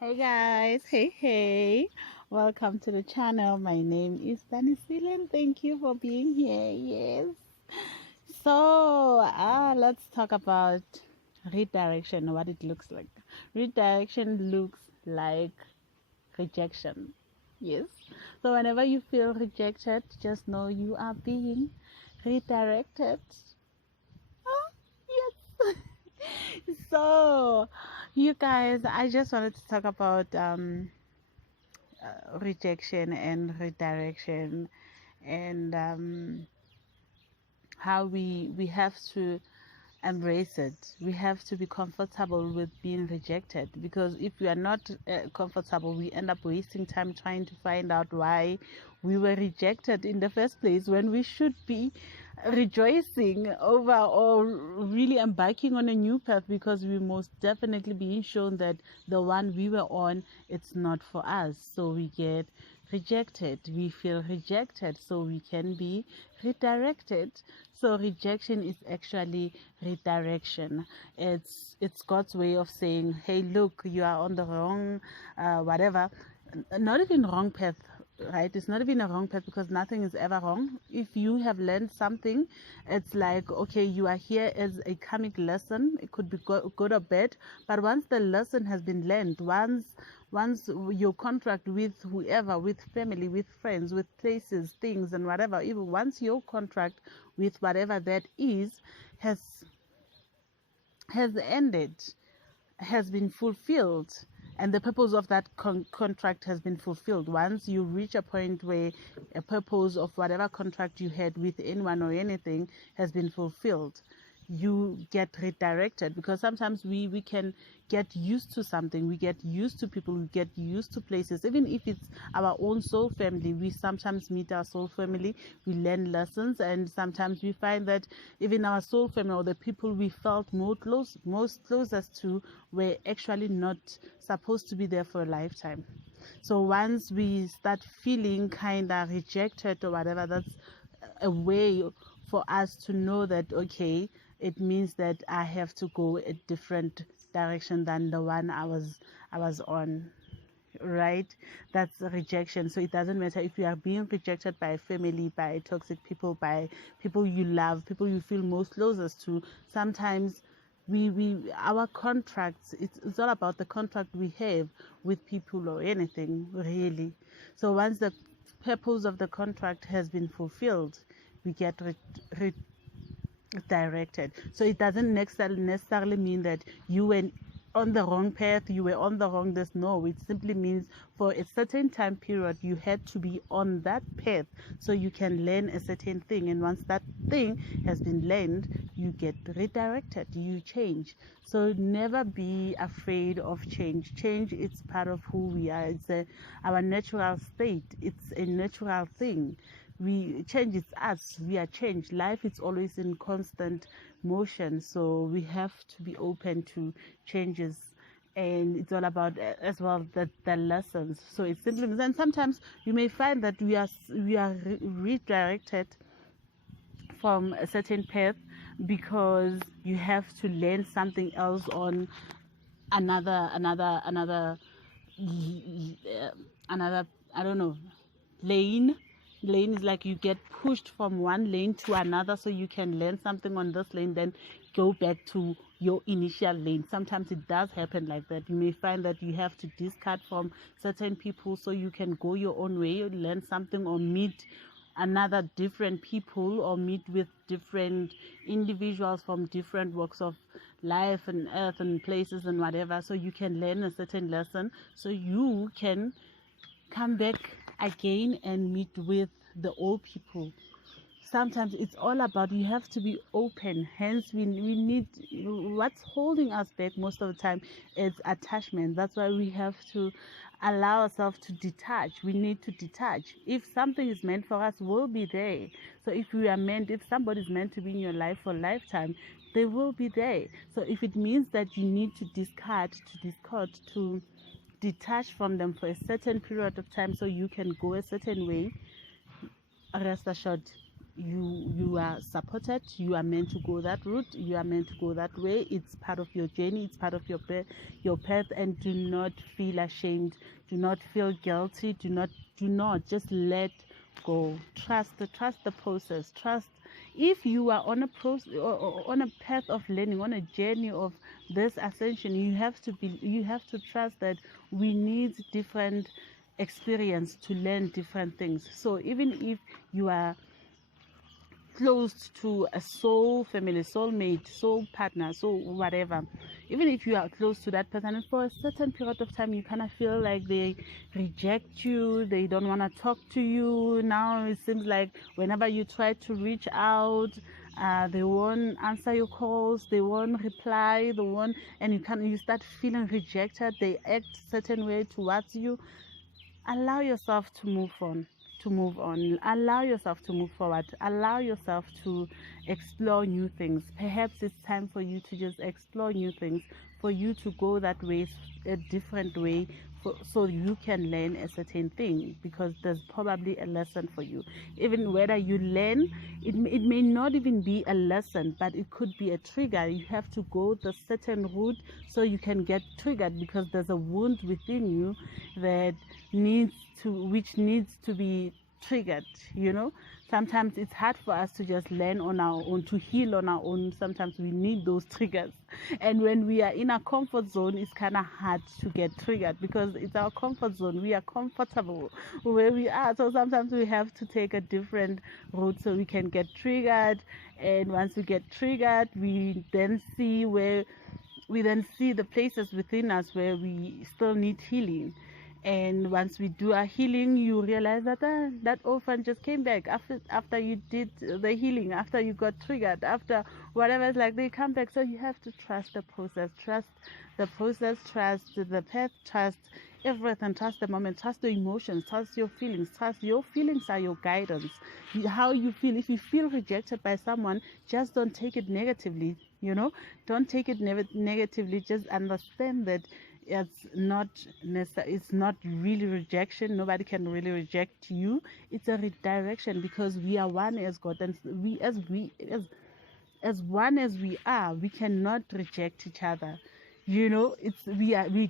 Hey guys, hey, welcome to the channel. My name is Danisile and thank you for being here. Yes, so let's talk about redirection, what it looks like. Redirection looks like rejection. Yes, so whenever you feel rejected, just know you are being redirected. Ah, yes. So, you guys, I just wanted to talk about rejection and redirection, and how we have to embrace it. We have to be comfortable with being rejected, because if we are not comfortable, we end up wasting time trying to find out why we were rejected in the first place, when we should be rejoicing over or really embarking on a new path, because we most definitely being shown that the one we were on, it's not for us. So we get rejected, we feel rejected, so we can be redirected. So rejection is actually redirection. It's God's way of saying, hey, look, you are on the wrong whatever, not even wrong path, right? It's not even a wrong path, because nothing is ever wrong. If you have learned something, it's like, okay, you are here as a karmic lesson. It could be good or bad, but once the lesson has been learned, once your contract with whoever, with family, with friends, with places, things and whatever, even once your contract with whatever that is has ended, has been fulfilled, and the purpose of that contract has been fulfilled. Once you reach a point where a purpose of whatever contract you had with anyone or anything has been fulfilled, you get redirected, because sometimes we can get used to something, we get used to people, we get used to places. Even if it's our own soul family, we sometimes meet our soul family, we learn lessons, and sometimes we find that even our soul family, or the people we felt most closest to, were actually not supposed to be there for a lifetime. So once we start feeling kind of rejected or whatever, that's a way for us to know that, okay, it means that I have to go a different direction than the one I was on, right? That's a rejection. So it doesn't matter if you are being rejected by family, by toxic people, by people you love, people you feel most closest to. Sometimes we our contracts, it's all about the contract we have with people or anything, really. So once the purpose of the contract has been fulfilled, we get directed. So it doesn't necessarily mean that you went on the wrong path, you were on the wrong this. No, it simply means for a certain time period you had to be on that path so you can learn a certain thing, and once that thing has been learned, you get redirected, you change. So never be afraid of change. Change, it's part of who we are. Our natural state, it's a natural thing. We change, it's us, we are changed. Life is always in constant motion, so we have to be open to changes. And it's all about as well the lessons. So it's simply, and sometimes you may find that we are redirected from a certain path, because you have to learn something else on another another, I don't know, lane. Lane is like you get pushed from one lane to another, so you can learn something on this lane, then go back to your initial lane. Sometimes it does happen like that. You may find that you have to discard from certain people so you can go your own way, learn something, or meet another different people, or meet with different individuals from different walks of life and earth and places and whatever, so you can learn a certain lesson, so you can come back again and meet with the old people. Sometimes it's all about, you have to be open. Hence we need, what's holding us back most of the time is attachment. That's why we have to allow ourselves to detach. We need to detach. If something is meant for us, we'll be there. So if somebody's meant to be in your life for a lifetime, they will be there. So if it means that you need to discard, to detach from them for a certain period of time so you can go a certain way, rest assured, you are supported, you are meant to go that route, you are meant to go that way. It's part of your journey, it's part of your path. And do not feel ashamed, do not feel guilty, do not just let go. Trust the process. Trust. If you are on a process, or on a path of learning, on a journey of this ascension, you have to trust that we need different experience to learn different things. So even if you are close to a soul family, soulmate, soul partner, so whatever, even if you are close to that person, and for a certain period of time you kind of feel like they reject you, they don't want to talk to you. Now it seems like whenever you try to reach out, they won't answer your calls, they won't reply, and you start feeling rejected, they act certain way towards you. Allow yourself to move on, allow yourself to move forward, allow yourself to explore new things. Perhaps it's time for you to just explore new things, for you to go that way, a different way, so you can learn a certain thing, because there's probably a lesson for you. Even whether you learn, it may not even be a lesson, but it could be a trigger. You have to go the certain route so you can get triggered, because there's a wound within you that needs to be triggered. Sometimes it's hard for us to just learn on our own, to heal on our own. Sometimes we need those triggers, and when we are in a comfort zone, it's kind of hard to get triggered, because it's our comfort zone. We are comfortable where we are, so sometimes we have to take a different route so we can get triggered. And once we get triggered, we then see the places within us where we still need healing. And once we do our healing, you realize that that orphan just came back after you did the healing, after you got triggered, after whatever. It's like they come back. So you have to trust the process, trust the path, trust everything, trust the moment, trust the emotions, trust your feelings. Your feelings are your guidance. How you feel, if you feel rejected by someone, just don't take it negatively. Don't take it negatively. Just understand that it's not really rejection. Nobody can really reject you. It's a redirection, because we are one as God, and as one as we are, we cannot reject each other. We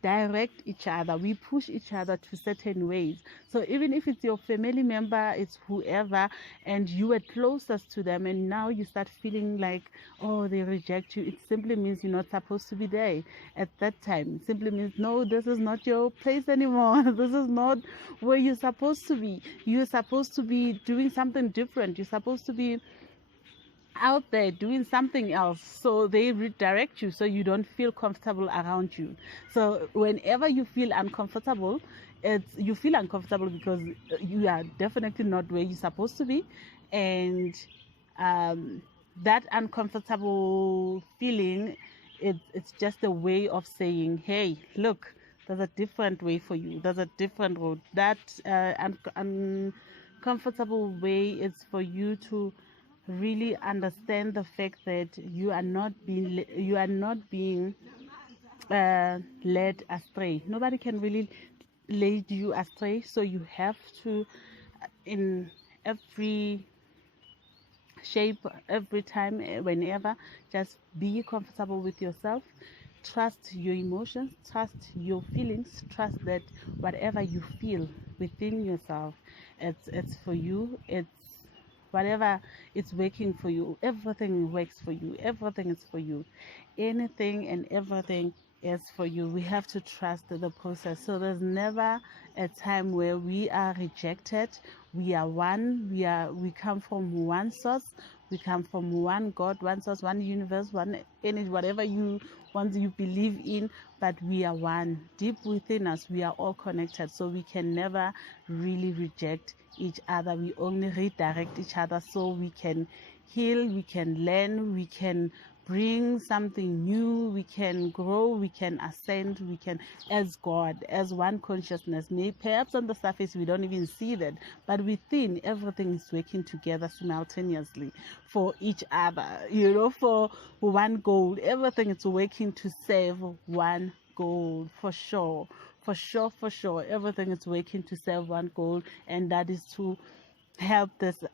direct each other, we push each other to certain ways. So even if it's your family member, it's whoever, and you were closest to them, and now you start feeling like, oh, they reject you, it simply means you're not supposed to be there at that time. It simply means, no, this is not your place anymore. This is not where you're supposed to be. You're supposed to be doing something different. You're supposed to be out there doing something else. So they redirect you so you don't feel comfortable around you. So whenever you feel uncomfortable, you feel uncomfortable because you are definitely not where you're supposed to be. And that uncomfortable feeling, it's just a way of saying, hey, look, there's a different way for you, there's a different road. That uncomfortable way is for you to really understand the fact that you are not being led astray. Nobody can really lead you astray. So you have to, in every shape, every time, whenever, just be comfortable with yourself. Trust your emotions, trust your feelings, trust that whatever you feel within yourself, it's for you. It's whatever, it's working for you. Everything works for you. Everything is for you. Anything and everything is for you. We have to trust the process. So there's never a time where we are rejected. We are one. We come from one source. We come from one God, one source, one universe, one energy, whatever you believe in, but we are one. Deep within us, we are all connected. So we can never really reject each other. We only redirect each other so we can heal, we can learn, we can bring something new, we can grow, we can ascend, we can, as God, as one consciousness. Perhaps on the surface we don't even see that, but within, everything is working together simultaneously for each other, for one goal. Everything is working to serve one goal, for sure. Everything is working to serve one goal, and that is to help this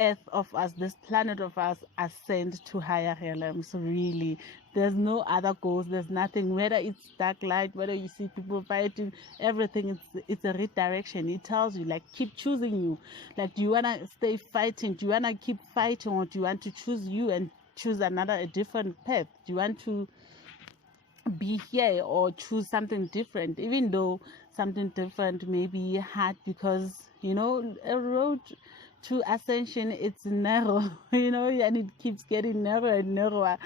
earth of us, this planet of us, are sent to higher realms. Really, there's no other goals. There's nothing. Whether it's dark light, whether you see people fighting, everything. It's a redirection. It tells you, like, keep choosing you. Like, do you wanna stay fighting? Do you wanna keep fighting, or do you want to choose you and choose a different path? Do you want to be here or choose something different, even though something different may be hard, because a road to ascension, it's narrow, and it keeps getting narrower and narrower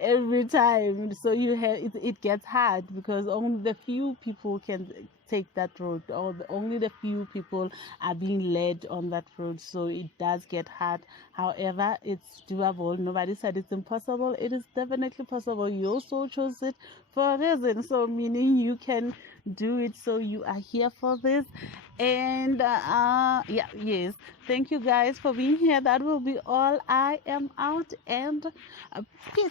every time. So it gets hard, because only the few people can take that road, or only the few people are being led on that road. So it does get hard. However, it's doable. Nobody said it's impossible. It is definitely possible. You also chose it for a reason, so meaning you can do it. So you are here for this. And yes, thank you guys for being here. That will be all. I am out, and peace.